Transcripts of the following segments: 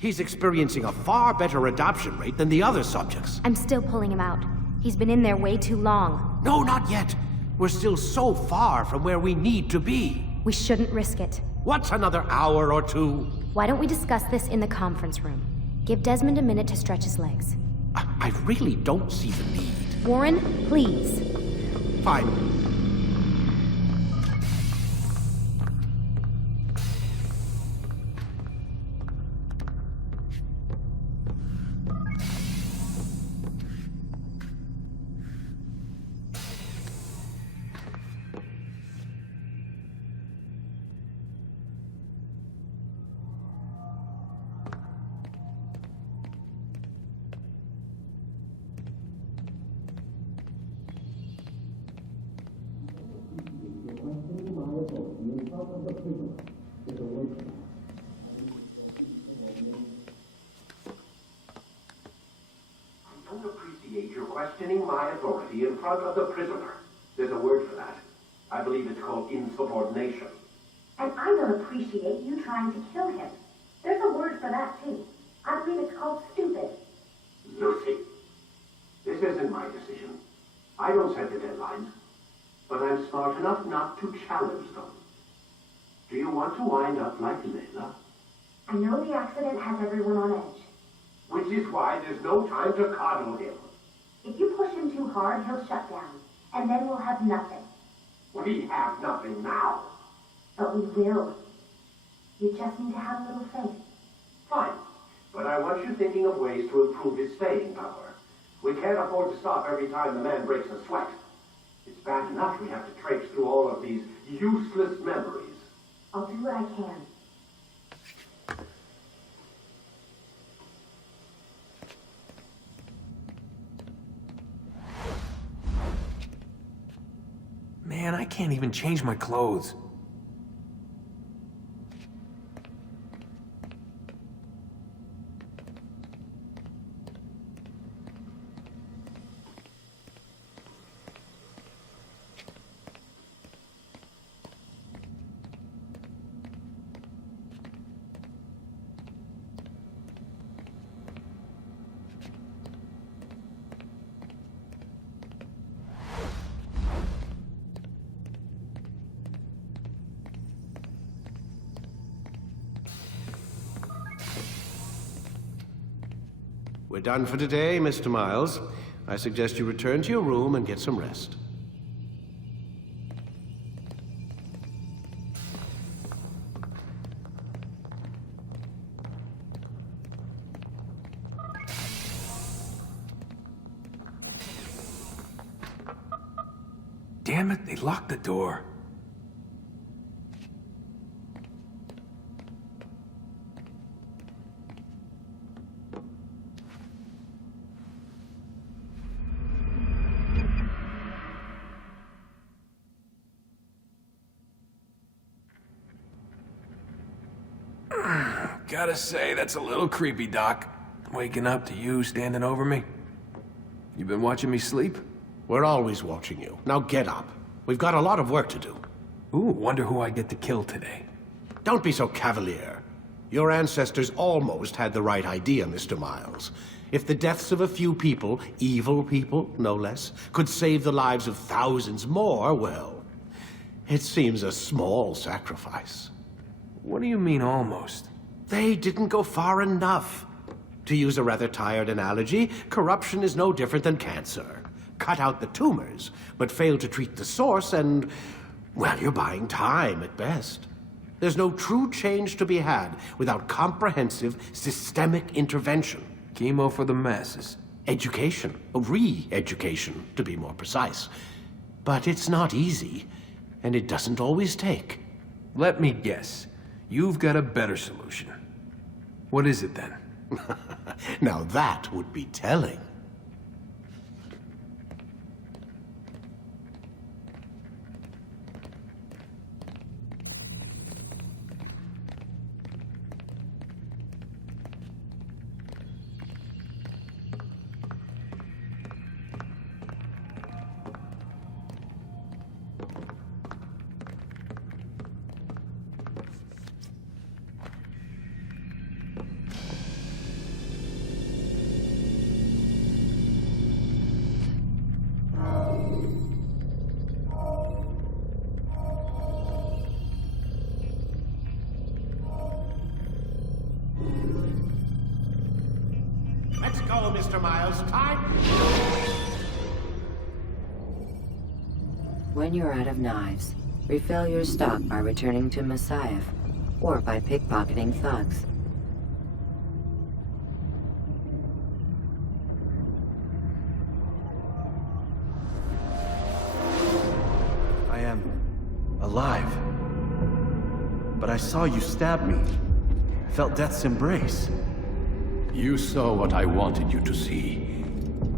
He's experiencing a far better adoption rate than the other subjects. I'm still pulling him out. He's been in there way too long. No, not yet. We're still so far from where we need to be. We shouldn't risk it. What's another hour or two? Why don't we discuss this in the conference room? Give Desmond a minute to stretch his legs. I really don't see the need. Warren, please. Fine. Questioning my authority in front of the prisoner. There's a word for that. I believe it's called insubordination. And I don't appreciate you trying to kill him. There's a word for that, too. I believe it's called stupid. Lucy, this isn't my decision. I don't set the deadlines, but I'm smart enough not to challenge them. Do you want to wind up like Layla? I know the accident has everyone on edge. Which is why there's no time to coddle him. If you push him too hard, he'll shut down, and then we'll have nothing. We have nothing now. But we will. You just need to have a little faith. Fine, but I want you thinking of ways to improve his staying power. We can't afford to stop every time the man breaks a sweat. It's bad enough we have to traipse through all of these useless memories. I'll do what I can. Man, I can't even change my clothes. We're done for today, Mr. Miles. I suggest you return to your room and get some rest. Damn it, they locked the door. Gotta say, that's a little creepy, Doc. Waking up to you standing over me. You been watching me sleep? We're always watching you. Now get up. We've got a lot of work to do. Ooh, wonder who I get to kill today. Don't be so cavalier. Your ancestors almost had the right idea, Mr. Miles. If the deaths of a few people, evil people, no less, could save the lives of thousands more, well, it seems a small sacrifice. What do you mean, almost? They didn't go far enough. To use a rather tired analogy, corruption is no different than cancer. Cut out the tumors, but fail to treat the source and, well, you're buying time at best. There's no true change to be had without comprehensive, systemic intervention. Chemo for the masses. Education, re-education, to be more precise. But it's not easy, and it doesn't always take. Let me guess. You've got a better solution. What is it then? Now that would be telling. go, Mr. Miles. Time. When you're out of knives, refill your stock by returning to Messiah, or by pickpocketing thugs. I am alive. But I saw you stab me. I felt death's embrace. You saw what I wanted you to see,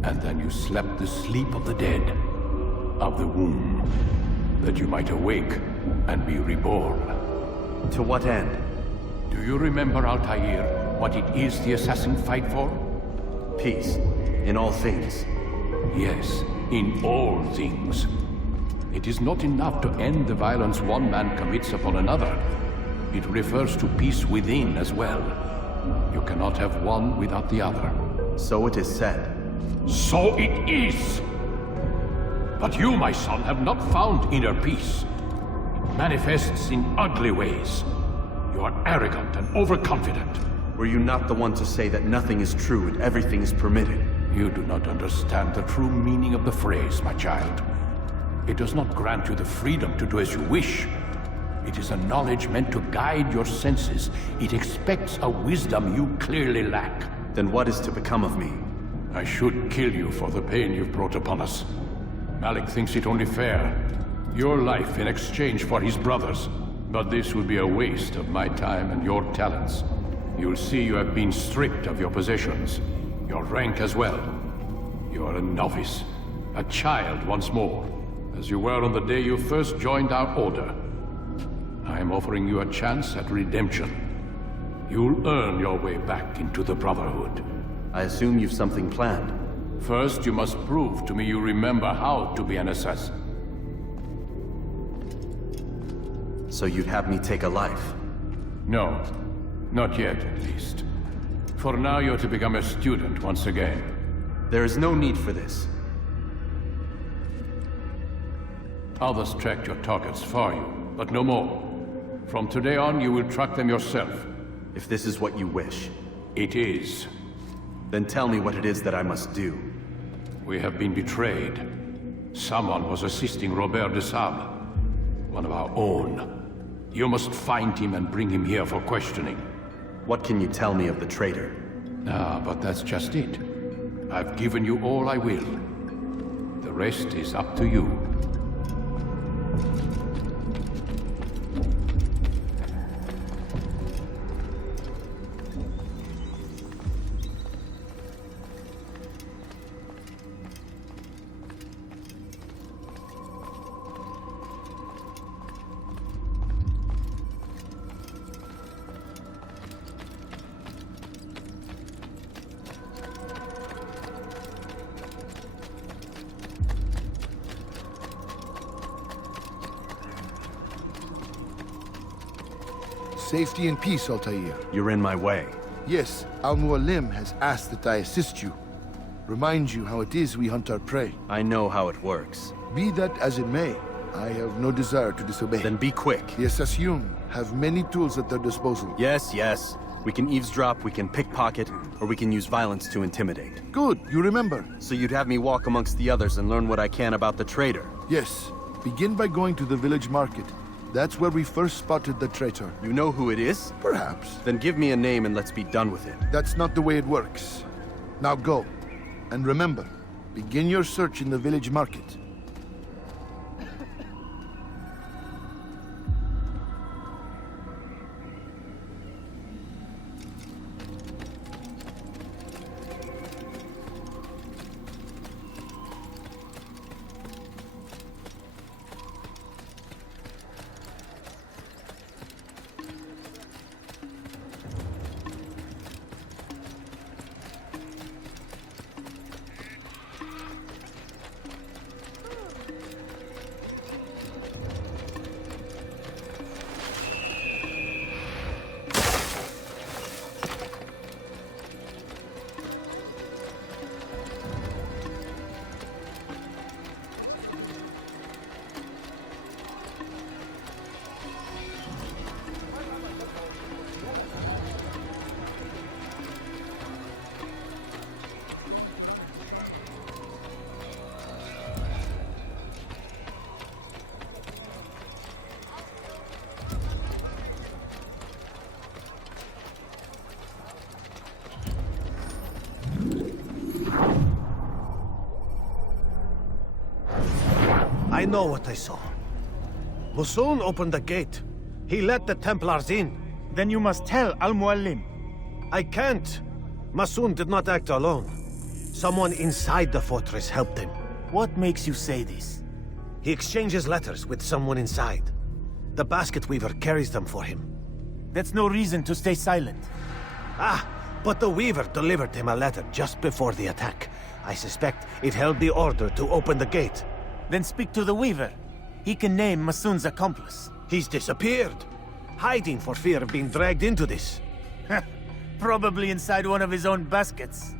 and then you slept the sleep of the dead, of the womb, that you might awake and be reborn. To what end? Do you remember, Altair, what it is the assassin fight for? Peace. In all things. Yes, in all things. It is not enough to end the violence one man commits upon another. It refers to peace within as well. You cannot have one without the other. So it is said. So it is! But you, my son, have not found inner peace. It manifests in ugly ways. You are arrogant and overconfident. Were you not the one to say that nothing is true and everything is permitted? You do not understand the true meaning of the phrase, my child. It does not grant you the freedom to do as you wish. It is a knowledge meant to guide your senses. It expects a wisdom you clearly lack. Then what is to become of me? I should kill you for the pain you've brought upon us. Malik thinks it only fair. Your life in exchange for his brother's. But this would be a waste of my time and your talents. You'll see you have been stripped of your possessions. Your rank as well. You are a novice. A child once more. As you were on the day you first joined our order. I am offering you a chance at redemption. You'll earn your way back into the Brotherhood. I assume you've something planned. First, you must prove to me you remember how to be an assassin. So you'd have me take a life? No. Not yet, at least. For now, you're to become a student once again. There is no need for this. Others tracked your targets for you, but no more. From today on, you will track them yourself. If this is what you wish. It is. Then tell me what it is that I must do. We have been betrayed. Someone was assisting Robert de Sable, one of our own. You must find him and bring him here for questioning. What can you tell me of the traitor? Ah, but that's just it. I've given you all I will. The rest is up to you. Safety and peace, Altair. You're in my way. Yes, Al-Mualim has asked that I assist you. Remind you how it is we hunt our prey. I know how it works. Be that as it may, I have no desire to disobey. Then be quick. The Assassinos have many tools at their disposal. Yes, yes. We can eavesdrop, we can pickpocket, or we can use violence to intimidate. Good, you remember. So you'd have me walk amongst the others and learn what I can about the traitor? Yes. Begin by going to the village market. That's where we first spotted the traitor. You know who it is? Perhaps. Then give me a name and let's be done with it. That's not the way it works. Now go. And remember, begin your search in the village market. know what I saw. Musun opened the gate. He let the Templars in. Then you must tell Al-Muallim. I can't. Musun did not act alone. Someone inside the fortress helped him. What makes you say this? He exchanges letters with someone inside. The basket weaver carries them for him. That's no reason to stay silent. Ah, but the weaver delivered him a letter just before the attack. I suspect it held the order to open the gate. Then speak to the weaver. He can name Masun's accomplice. He's disappeared, hiding for fear of being dragged into this. Probably inside one of his own baskets.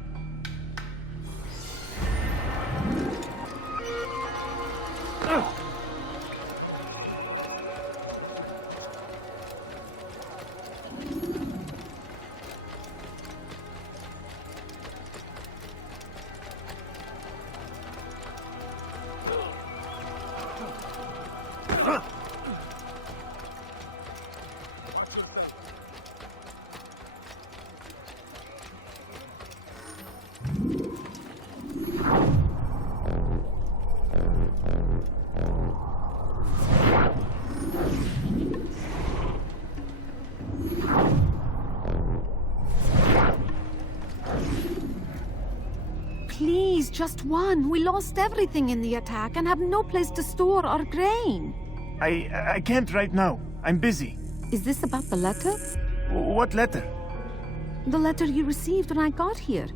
Please, just one. We lost everything in the attack and have no place to store our grain. I can't right now. I'm busy. Is this about the letter? What letter? The letter you received when I got here.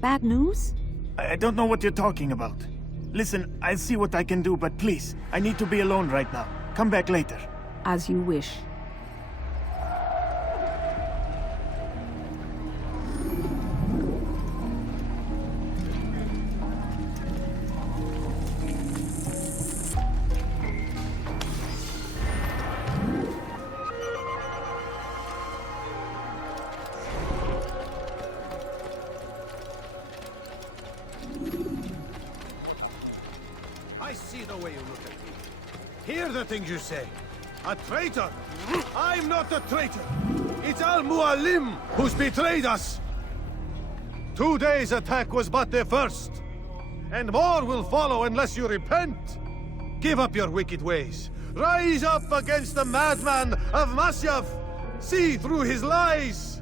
Bad news? I don't know what you're talking about. Listen, I'll see what I can do, but please, I need to be alone right now. Come back later. As you wish. I see the way you look at me. Hear the things you say. A traitor? I'm not a traitor. It's Al-Muallim who's betrayed us. Today's attack was but the first. And more will follow unless you repent. Give up your wicked ways. Rise up against the madman of Masyaf. See through his lies.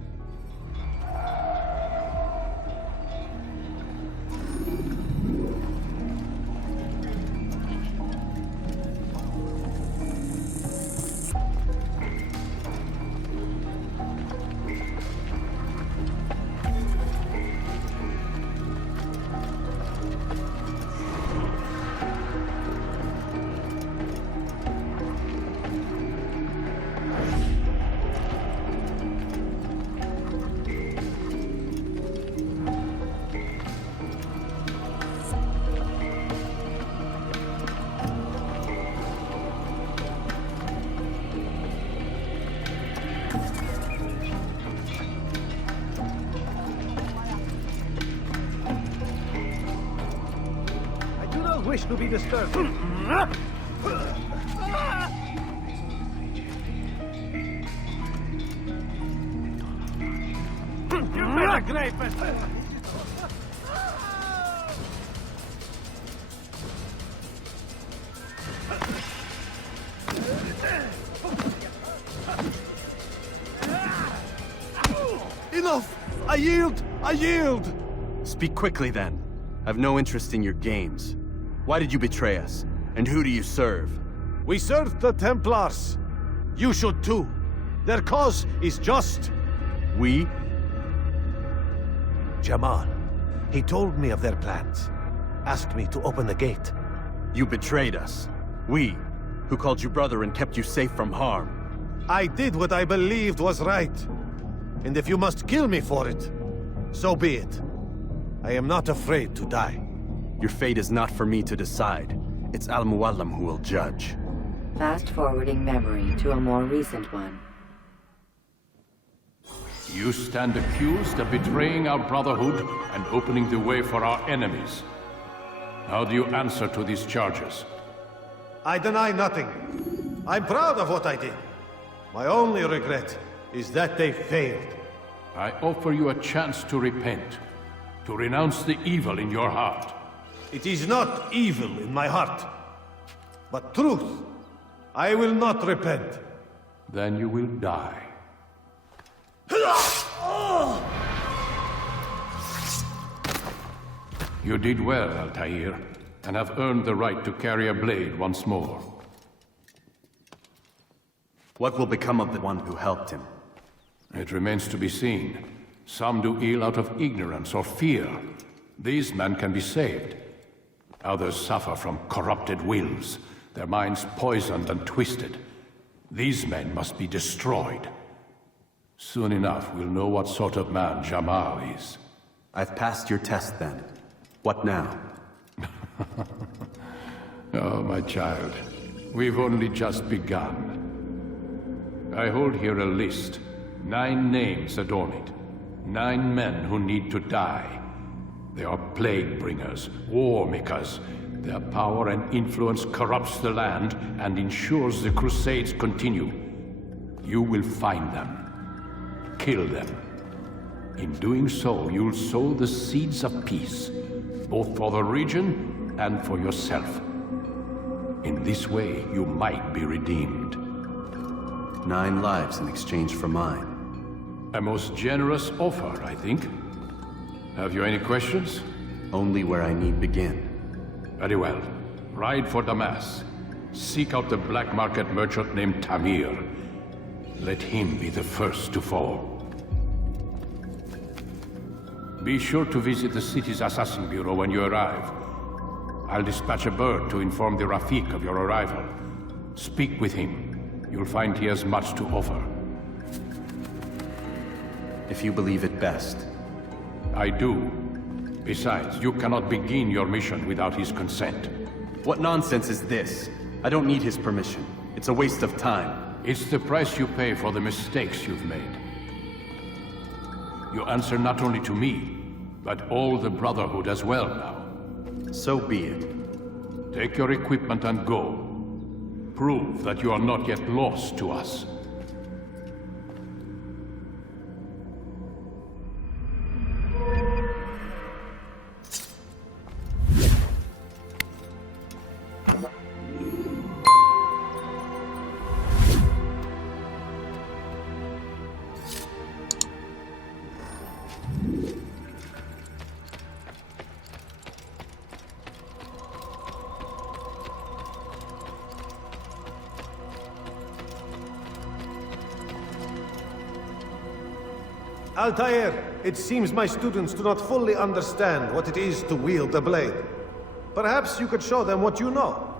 Wish to be disturbed. You better grape it. Enough! I yield! I yield! Speak quickly then. I've no interest in your games. Why did you betray us? And who do you serve? We serve the Templars. You should too. Their cause is just. We? Jamal. He told me of their plans. Asked me to open the gate. You betrayed us. We, who called you brother and kept you safe from harm. I did what I believed was right. And if you must kill me for it, so be it. I am not afraid to die. Your fate is not for me to decide. It's Al-Muallim who will judge. Fast-forwarding memory to a more recent one. You stand accused of betraying our brotherhood and opening the way for our enemies. How do you answer to these charges? I deny nothing. I'm proud of what I did. My only regret is that they failed. I offer you a chance to repent, to renounce the evil in your heart. It is not evil in my heart. But truth, I will not repent. Then you will die. You did well, Altair, and have earned the right to carry a blade once more. What will become of the one who helped him? It remains to be seen. Some do ill out of ignorance or fear. These men can be saved. Others suffer from corrupted wills, their minds poisoned and twisted. These men must be destroyed. Soon enough, we'll know what sort of man Jamal is. I've passed your test then. What now? Oh, my child. We've only just begun. I hold here a list. 9 names adorn it. 9 men who need to die. They are plague bringers, war makers. Their power and influence corrupts the land and ensures the crusades continue. You will find them. Kill them. In doing so, you'll sow the seeds of peace, both for the region and for yourself. In this way, you might be redeemed. 9 lives in exchange for mine. A most generous offer, I think. Have you any questions? Only where I need begin. Very well. Ride for Damas. Seek out the black market merchant named Tamir. Let him be the first to fall. Be sure to visit the city's assassin bureau when you arrive. I'll dispatch a bird to inform the Rafik of your arrival. Speak with him. You'll find he has much to offer. If you believe it best. I do. Besides, you cannot begin your mission without his consent. What nonsense is this? I don't need his permission. It's a waste of time. It's the price you pay for the mistakes you've made. You answer not only to me, but all the Brotherhood as well now. So be it. Take your equipment and go. Prove that you are not yet lost to us. Altair, it seems my students do not fully understand what it is to wield a blade. Perhaps you could show them what you know.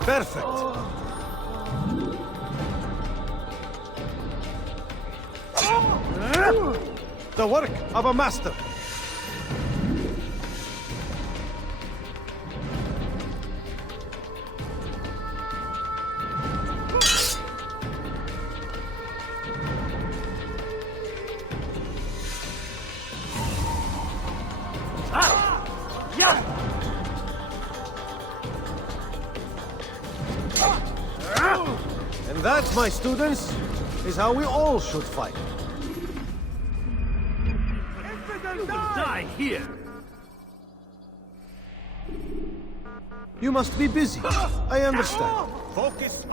Perfect. The work of a master. And that, my students, is how we all should fight. Die here. You must be busy. I understand. Focus.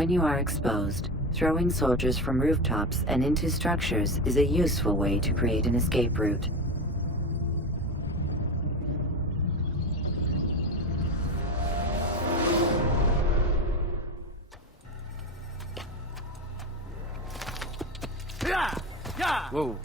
When you are exposed, throwing soldiers from rooftops and into structures is a useful way to create an escape route. Whoa.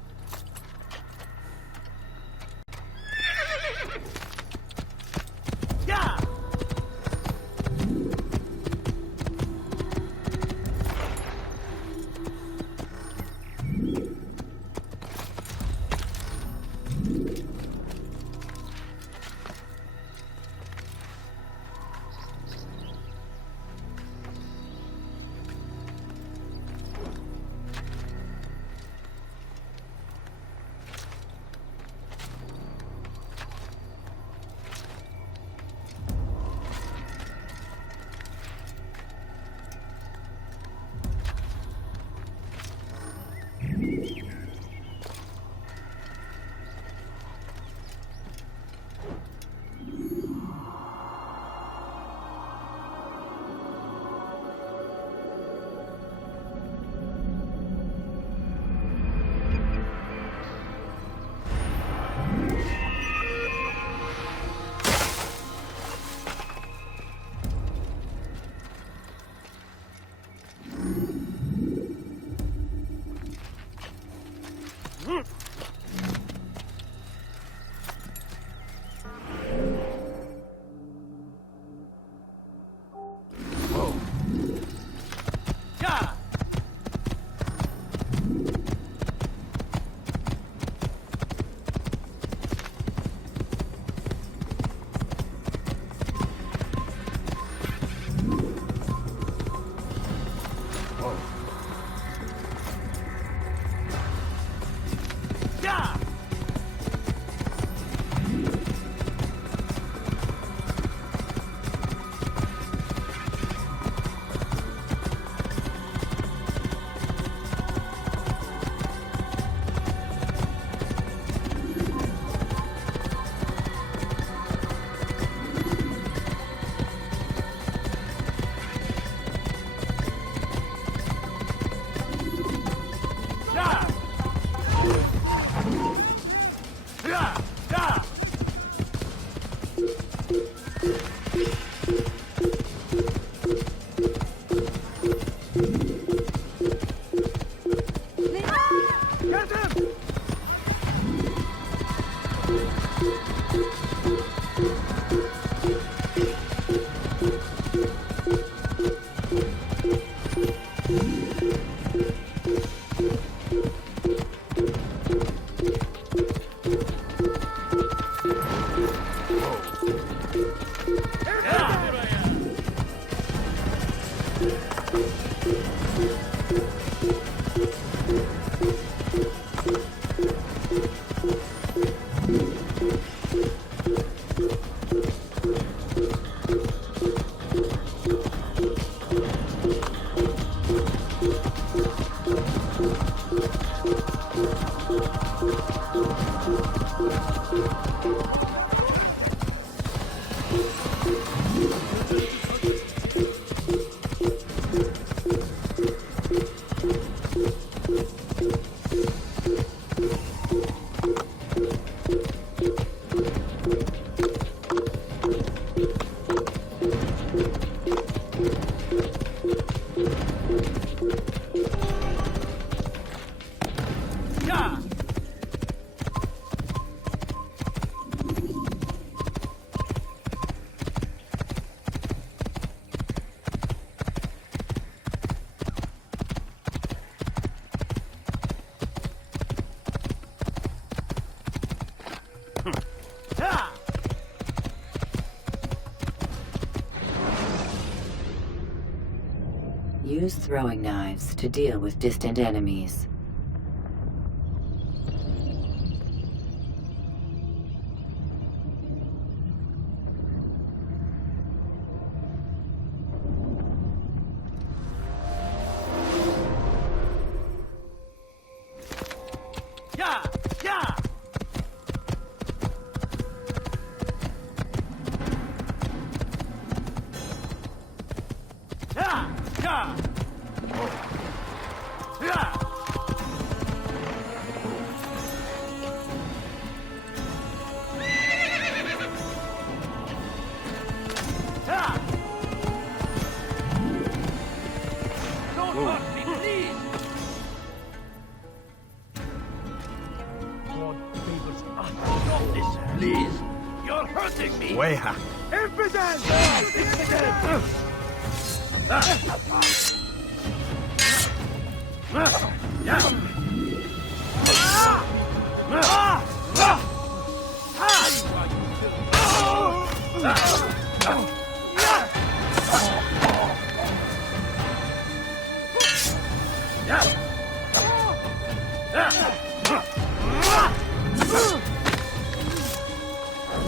Use throwing knives to deal with distant enemies.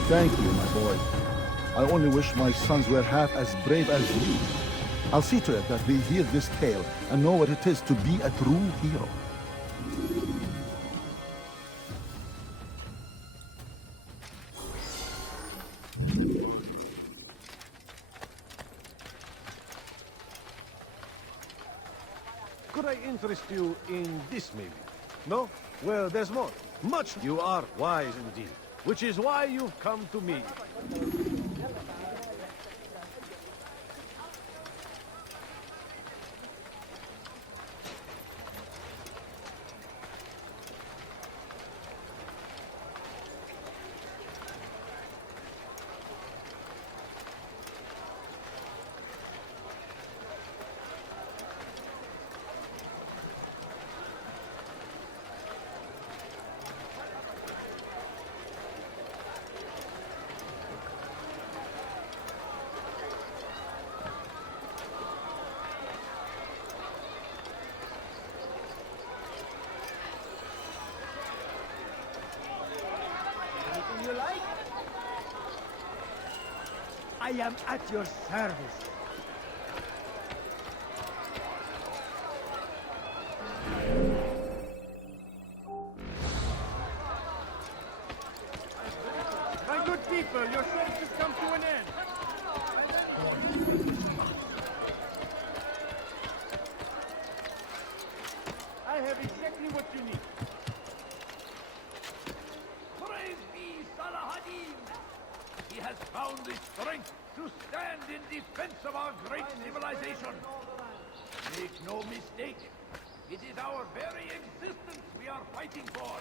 Thank you, my boy. I only wish my sons were half as brave as you. I'll see to it that they hear this tale and know what it is to be a true hero. Could I interest you in this, maybe? No? Well, there's more. Much. You are wise indeed, which is why you've come to me. I am at your service. My good people, your service has come to an end. I have exactly what you need. Praise be Salahadin! He has found the strength to stand in defense of our great civilization. Make no mistake, it is our very existence we are fighting for.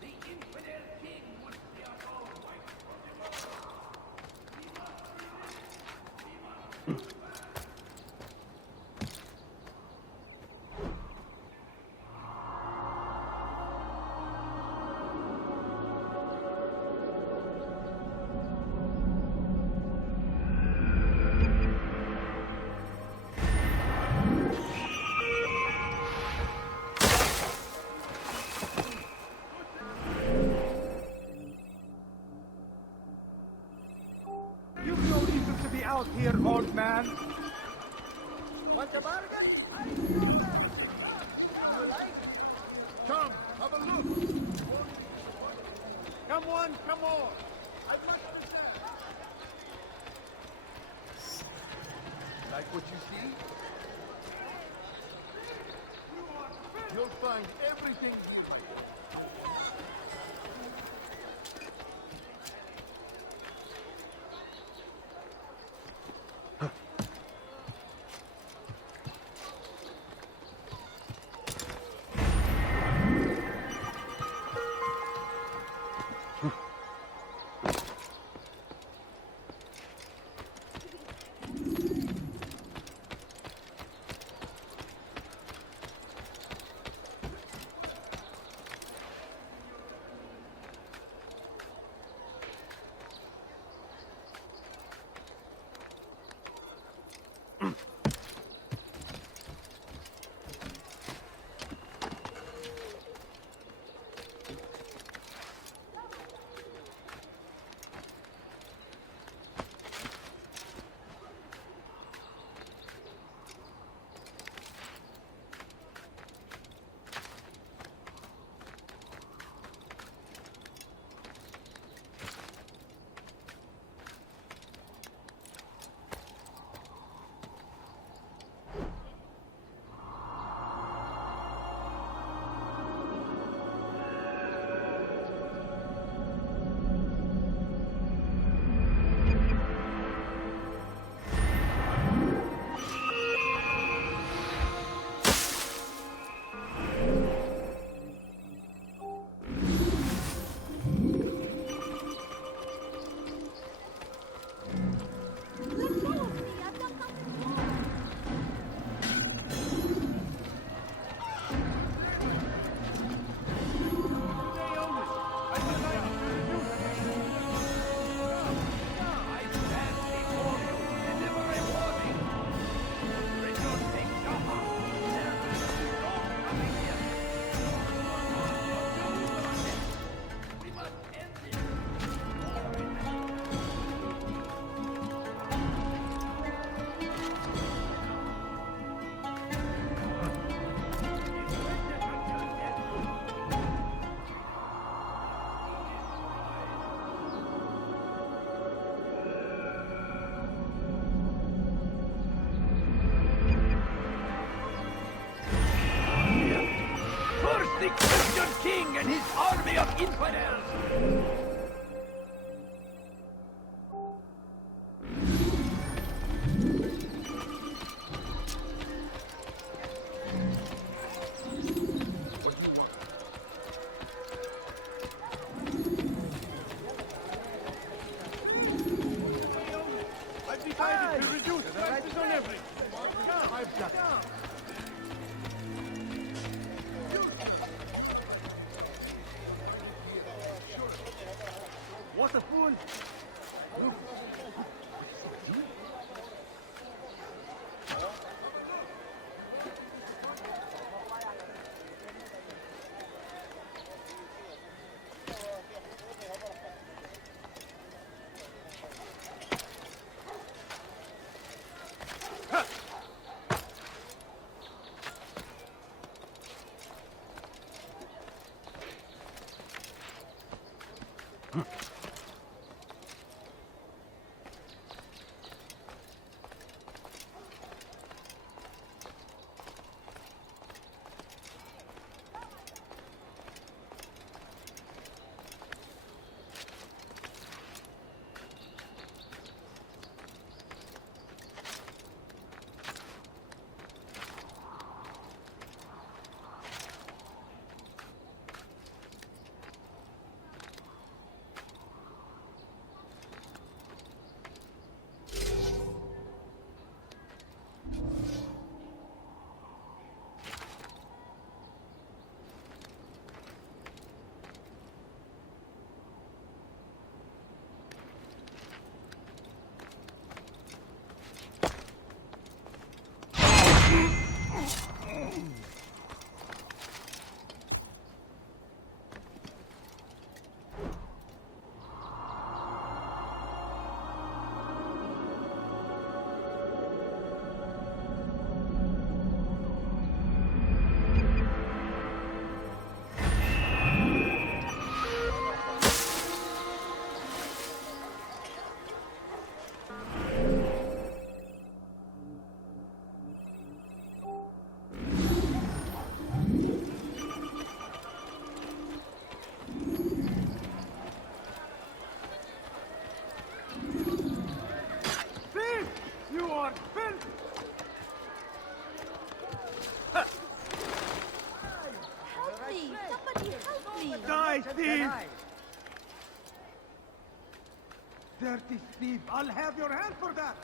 The infidel king would see us all wiped forever. Out here, old man. Want a bargain? You like? Come, have a look. Come on, come on. I'd like to there. Like what you see? You'll find everything you like. infidels! I've decided to reduce prices on everything. I've got it. What a fool! Look. Dirty thief! I'll have your hand for that!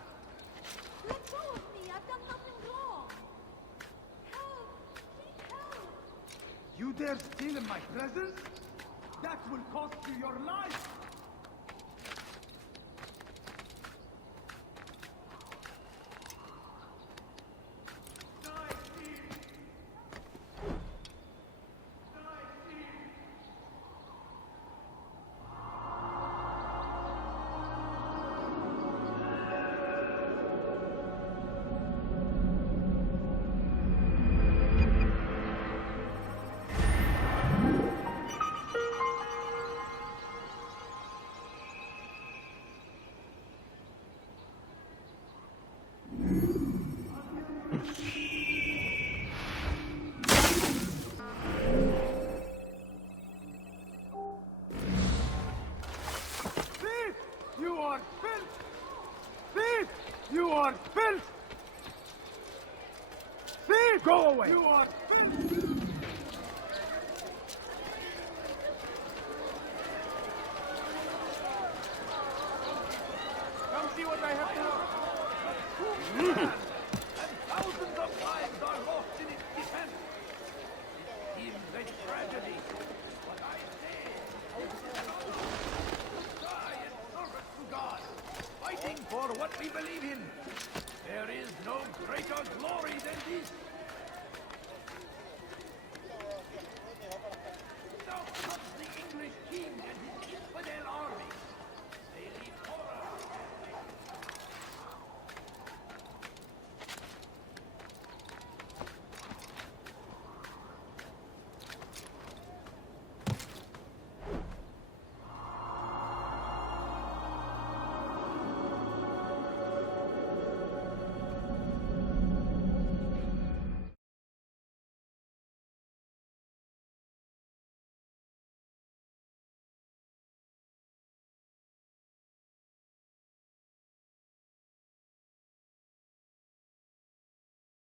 Let go of me! I've done nothing wrong! Help! Please help! You dare steal in my presence? That will cost you your life! You are filth! Thief! Go away! You are filth!